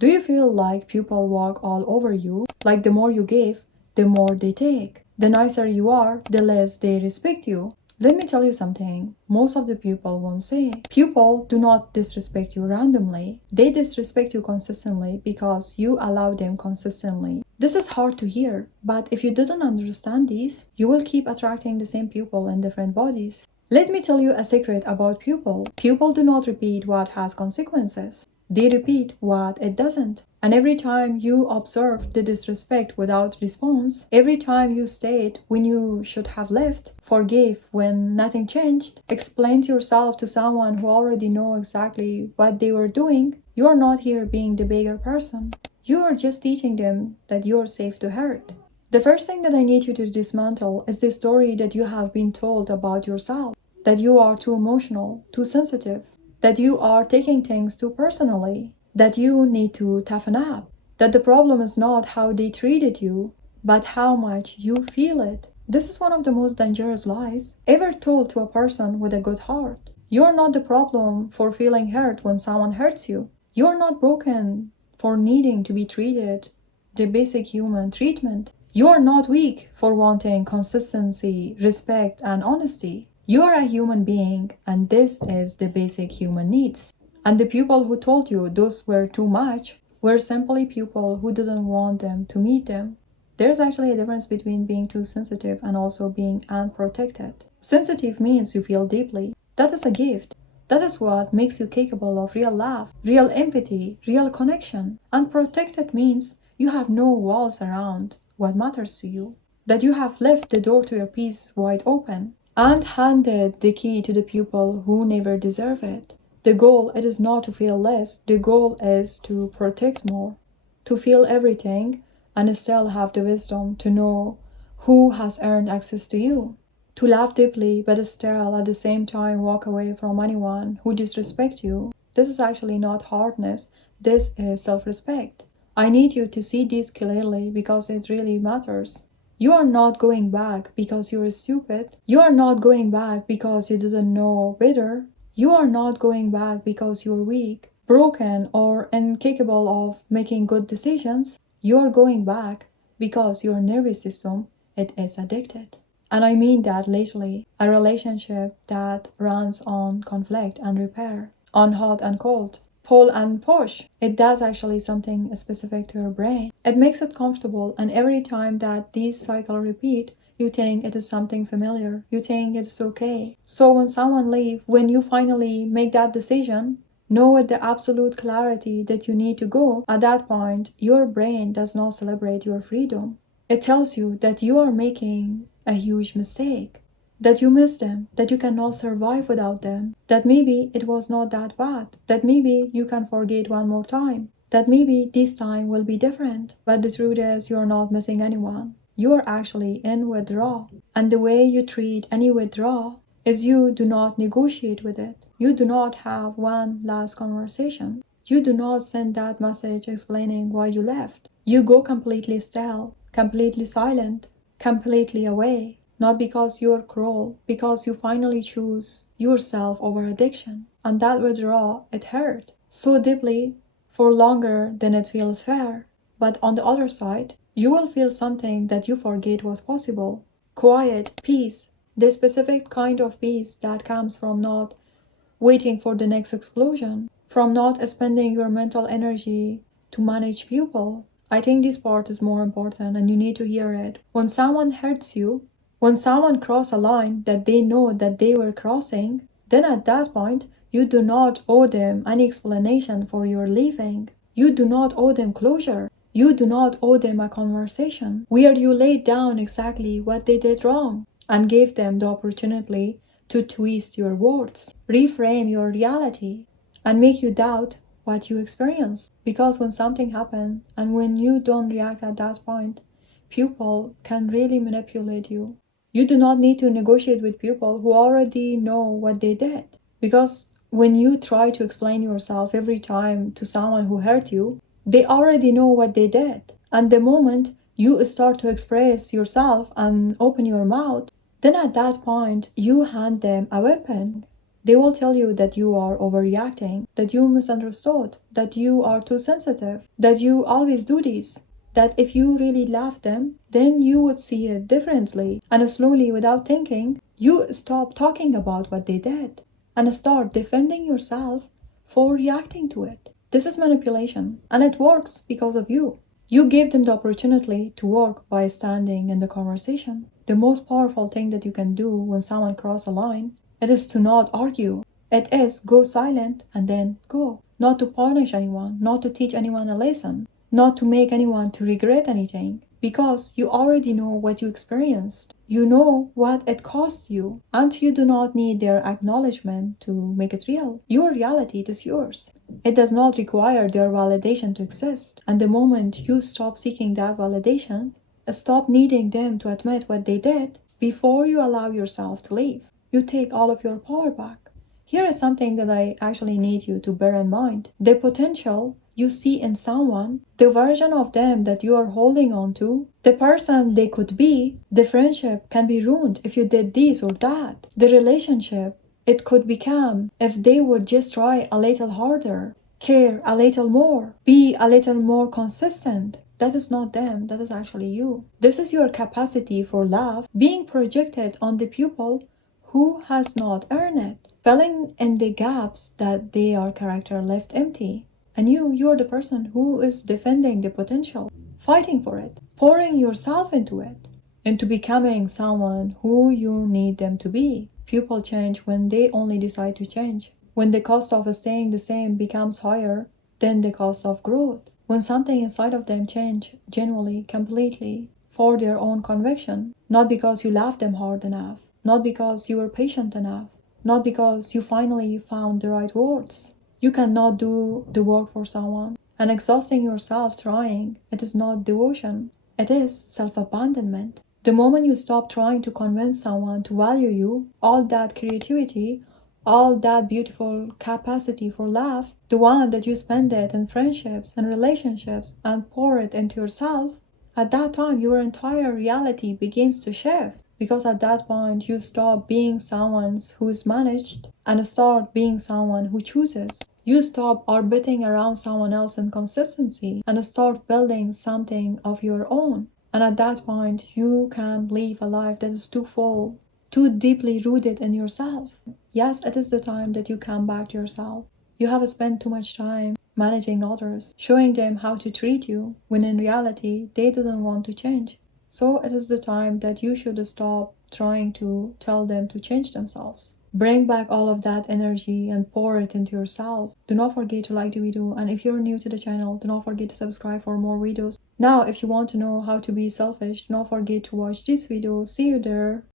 Do you feel like people walk all over you? Like the more you give, the more they take. The nicer you are, the less they respect you. Let me tell you something most of the people won't say. People do not disrespect you randomly. They disrespect you consistently because you allow them consistently. This is hard to hear, but if you didn't understand these, you will keep attracting the same people in different bodies. Let me tell you a secret about people. People do not repeat what has consequences. They repeat what it doesn't. And every time you observe the disrespect without response, every time you stayed when you should have left, forgave when nothing changed, explained yourself to someone who already know exactly what they were doing, you are not here being the bigger person. You are just teaching them that you are safe to hurt. The first thing that I need you to dismantle is the story that you have been told about yourself. That you are too emotional, too sensitive, that you are taking things too personally, that you need to toughen up, that the problem is not how they treated you, but how much you feel it. This is one of the most dangerous lies ever told to a person with a good heart. You are not the problem for feeling hurt when someone hurts you. You are not broken for needing to be treated the basic human treatment. You are not weak for wanting consistency, respect, and honesty. You are a human being, and this is the basic human needs. And the people who told you those were too much were simply people who didn't want them to meet them. There's actually a difference between being too sensitive and also being unprotected. Sensitive means you feel deeply. That is a gift. That is what makes you capable of real love, real empathy, real connection. Unprotected means you have no walls around what matters to you. That you have left the door to your peace wide open and handed the key to the people who never deserve it. The goal it is not to feel less, the goal is to protect more, to feel everything and still have the wisdom to know who has earned access to you. To laugh deeply but still at the same time walk away from anyone who disrespects you. This is actually not hardness, this is self-respect. I need you to see this clearly because it really matters. You are not going back because you are stupid. You are not going back because you didn't know better. You are not going back because you are weak, broken, or incapable of making good decisions. You are going back because your nervous system it is addicted. And I mean that literally, a relationship that runs on conflict and repair, on hot and cold, pull and push. It does actually something specific to your brain. It makes it comfortable, and every time that these cycles repeat, you think it is something familiar. You think it's okay. So when someone leaves, when you finally make that decision, know with the absolute clarity that you need to go, at that point, your brain does not celebrate your freedom. It tells you that you are making a huge mistake, that you miss them, that you cannot survive without them, that maybe it was not that bad, that maybe you can forget one more time, that maybe this time will be different. But the truth is, you are not missing anyone. You are actually in withdrawal. And the way you treat any withdrawal is you do not negotiate with it. You do not have one last conversation. You do not send that message explaining why you left. You go completely still, completely silent, completely away, not because you're cruel, because you finally choose yourself over addiction. And that withdrawal, it hurt so deeply for longer than it feels fair. But on the other side, you will feel something that you forget was possible. Quiet, peace, the specific kind of peace that comes from not waiting for the next explosion, from not spending your mental energy to manage people. I think this part is more important and you need to hear it. When someone hurts you, when someone crosses a line that they know that they were crossing, then at that point, you do not owe them any explanation for your leaving. You do not owe them closure. You do not owe them a conversation where you laid down exactly what they did wrong and gave them the opportunity to twist your words, reframe your reality, and make you doubt what you experience. Because when something happens and when you don't react at that point, people can really manipulate you. You do not need to negotiate with people who already know what they did. Because when you try to explain yourself every time to someone who hurt you, they already know what they did. And the moment you start to express yourself and open your mouth, then at that point you hand them a weapon. They will tell you that you are overreacting, that you misunderstood, that you are too sensitive, that you always do this, that if you really love them, then you would see it differently. And slowly, without thinking, you stop talking about what they did and start defending yourself for reacting to it. This is manipulation, and it works because of you. You gave them the opportunity to work by standing in the conversation. The most powerful thing that you can do when someone crosses a line, it is to not argue. It is go silent and then go. Not to punish anyone, not to teach anyone a lesson, not to make anyone to regret anything, because you already know what you experienced. You know what it cost you, and you do not need their acknowledgement to make it real. Your reality is yours. It does not require their validation to exist. And the moment you stop seeking that validation, stop needing them to admit what they did before you allow yourself to leave, you take all of your power back. Here is something that I actually need you to bear in mind. The potential you see in someone, the version of them that you are holding on to, the person they could be, the friendship can be ruined if you did this or that. The relationship, it could become if they would just try a little harder, care a little more, be a little more consistent. That is not them, that is actually you. This is your capacity for love being projected on the pupil who has not earned it, filling in the gaps that their character left empty. And you're the person who is defending the potential, fighting for it, pouring yourself into it, into becoming someone who you need them to be. People change when they only decide to change. When the cost of staying the same becomes higher than the cost of growth. When something inside of them change genuinely, completely, for their own conviction, not because you loved them hard enough, not because you were patient enough, not because you finally found the right words. You cannot do the work for someone, and exhausting yourself trying, it is not devotion, it is self-abandonment. The moment you stop trying to convince someone to value you, all that creativity, all that beautiful capacity for love, the one that you spend it in friendships and relationships and pour it into yourself, at that time your entire reality begins to shift. Because at that point you stop being someone who is managed and start being someone who chooses. You stop orbiting around someone else's inconsistency and start building something of your own. And at that point you can live a life that is too full, too deeply rooted in yourself. Yes, it is the time that you come back to yourself. You have spent too much time managing others, showing them how to treat you, when in reality they didn't want to change. So it is the time that you should stop trying to tell them to change themselves. Bring back all of that energy and pour it into yourself. Do not forget to like the video, and if you're new to the channel, do not forget to subscribe for more videos. Now, if you want to know how to be selfish, do not forget to watch this video. See you there.